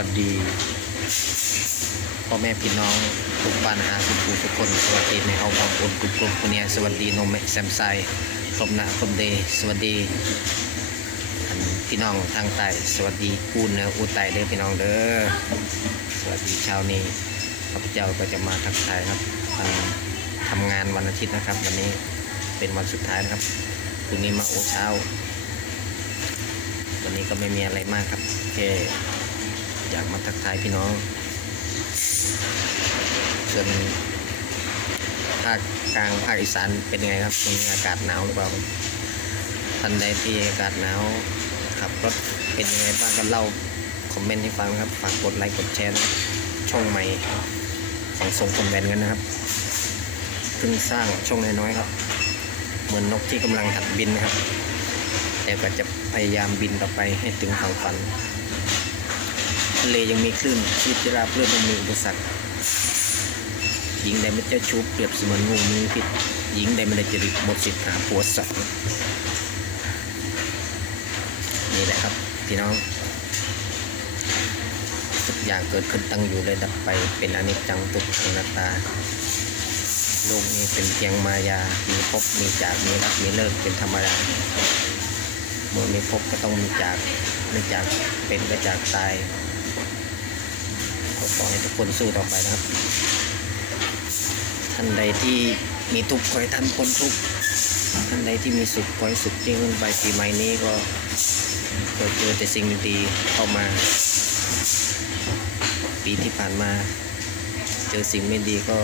วัสดีพ่อแม่พี่น้องทุกบ้านหาทุกผู้ทุกคนสวัสดีในเอาความอุ่นกรุบกรุบคนเนี้ยสวัสดีนมแซมไซครบนาครบเดสวัสดีอันพี่น้องทางใต้สวัสดีกูเนื้ออูไตเด้อพี่น้องเด้อสวัสดีเช้านี้ข้าพเจ้าก็จะมาทักทายครับวันทำงานวันอาทิตย์นะครับ วันนี้เป็นวันสุดท้ายนะครับพรุ่งนี้มาโอเช้า วันนี้ก็ไม่มีอะไรมากครับแค่ อยากมาทักทายพี่น้องส่วนภาคกลางภาคอีสานเป็นยังไงครับตรงนี้อากาศหนาวหรือเปล่าท่านใดที่อากาศหนาวขับรถเป็นยังไงบ้างก็เล่าคอมเมนต์ให้ฟังครับฝากกดไลค์กดแชร์นะช่องใหม่ของทรงคอมเมนต์กันนะครับเพิ่งสร้างช่องน้อยๆครับ เหมือนนกที่กำลังหัดบินนะครับ แต่ก็จะพยายามบินต่อไปให้ถึงฝั่งฝัน ทะเลยังมีคลื่นชีวิตราบเรื่อนยังมีอุปสรรคหญิงใดไม่เจ้าชู้เปรียบเสมือนงูมีพิษหญิงใดไม่ได้จริตหมดสิทธิ์หาผัวสัตว์นี่แหละครับ พี่น้องทุกอย่างเกิดขึ้นตั้งอยู่เลยดับไปเป็นอนิจจังทุกขังนัตาโลกนี้เป็นเพียงมายา มีพบมีจากมีรักมีเลิกเป็นธรรมดาเมื่อมีพบก็ต้องมีจากม่จากเป็นก็จากตาย ก็ขอให้ทุกคนสู้ต่อไปนะครับ ท่านใดที่มีทุกข์ขอให้ท่านพ้นทุกข์ท่านใดที่มีสุขขอให้สุขยิ่งขึ้นไปปีใหม่นี้ก็ก็เจอแต่สิ่งดีๆเข้ามา ปีที่ผ่านมา เจอสิ่งไม่ดีก็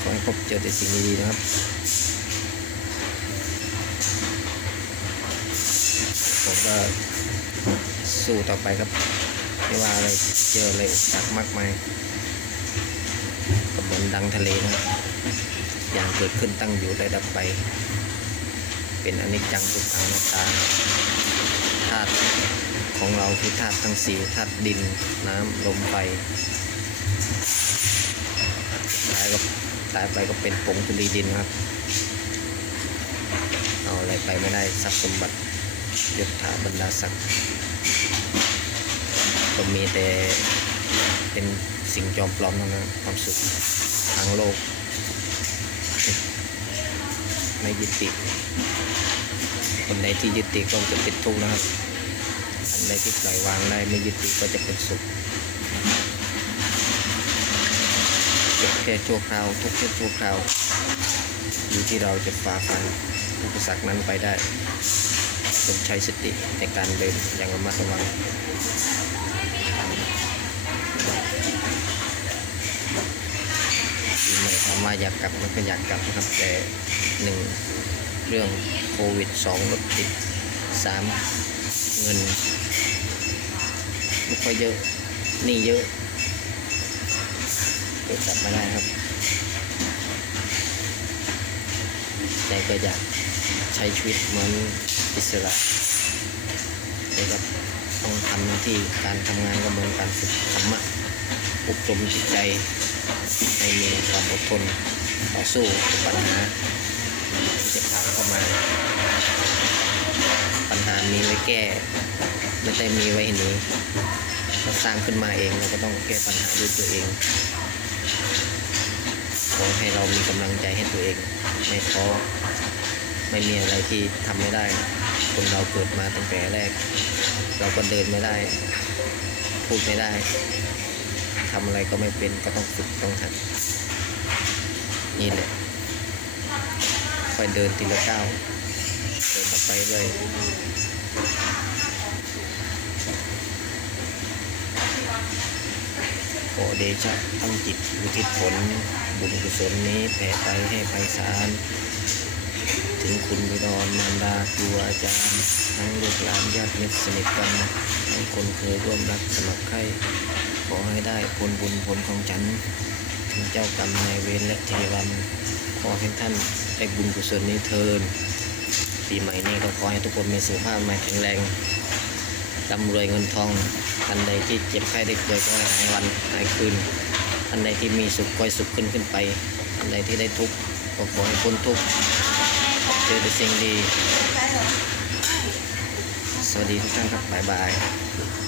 ขอให้พบเจอแต่สิ่งดีๆนะครับผมก็สู้ต่อไปครับ ไม่ว่าอะไรเจออะไรอุปสรรคมากมายก็เหมือนดังทะเลนะอย่างเกิดขึ้นตั้งอยู่ได้ดับไป เป็นอนิจจังทุกขังนัตตาธาตุของเราคือธาตุทั้งสี่ธาตุดินน้ำลมไฟตายก็ตายไปก็เป็นผงทุลีดินครับ เอาอะไรไปไม่ได้ทรัพย์สมบัติยศถาบรรดาศักดิ์ ก็มีแต่เป็นสิ่งจอมปลอมเท่านั้นความสุขทางโลก ไม่ยึดติดคนใดที่ยึดติดก็จะเป็นทุกข์นะครับอันใดที่ปล่อยวางได้ไม่ยึดติดก็จะเป็นสุขเก็บแค่ชั่วคราวทุกแค่ชั่วคราวอยู่ที่เราจะฝ่าฟันอุปสรรคนั้นไปได้ต้องใช้สติในการเดินอย่างระมัดระวัง ปีใหม่ถามว่าอยากกลับมันก็อยากกลับนะครับแต่หนึ่งเรื่องโควิดสองรถติดสามเงินไม่ค่อยเยอะนี่เยอะกิดกลับมาได้ครับ แต่ก็อยากใช้ชีวิตเหมือนอิสระแต่ก็ต้องทำหน้าที่การทำงานก็เหมือนการฝึกธรรมะ ปลุกปลมจิตใจให้มีความอดทนต่อสู้ปัญหาจะผ่านเข้ามา ปัญหามีไว้แก้ ไม่ได้มีไว้ให้หนีเราสร้างขึ้นมาเองเราก็ต้องแก้ปัญหาด้วยตัวเองขอให้เรามีกำลังใจให้ตัวเองไม่ท้อไม่มีอะไรที่ทำไม่ได้ คนเราเกิดมาตั้งแต่แรก เราก็เดินไม่ได้ พูดไม่ได้ ทำอะไรก็ไม่เป็นก็ต้องฝึกต้องหัดนี่แหละค่อยเดินทีละก้าวเดินต่อไปเรื่อยขอเดชะตั้งจิตอุทิศผล บุญกุศลนี้แผ่ไปให้ไพศาลถึงคุณบิดรมารดาครูอาจารย์ ทั้งลูกหลานญาติมิตรสนิทกัน ทั้งคนเคยร่วมรักสมัครใคร อให้ได้ผลบุญผลของฉัน ถึงเจ้ากรรมนายเวรและเทวันขอให้ท่านได้บุญกุศลนี้เทินปีใหม่นี้ก็ขอให้ทุกคนมีสุขภาพแข็งแรงร่ำรวยเงินทองท่านใดที่เจ็บไข้ได้ป่วยก็หายวันหายคืนท่านใดที่มีสุขก็สุขขึ้นขึ้นไปท่านใดที่ได้ทุกข์ก็ขอให้พ้นทุกข์เจอแต่สิ่งดี สวัสดีทุกท่านครับบ๊ายบาย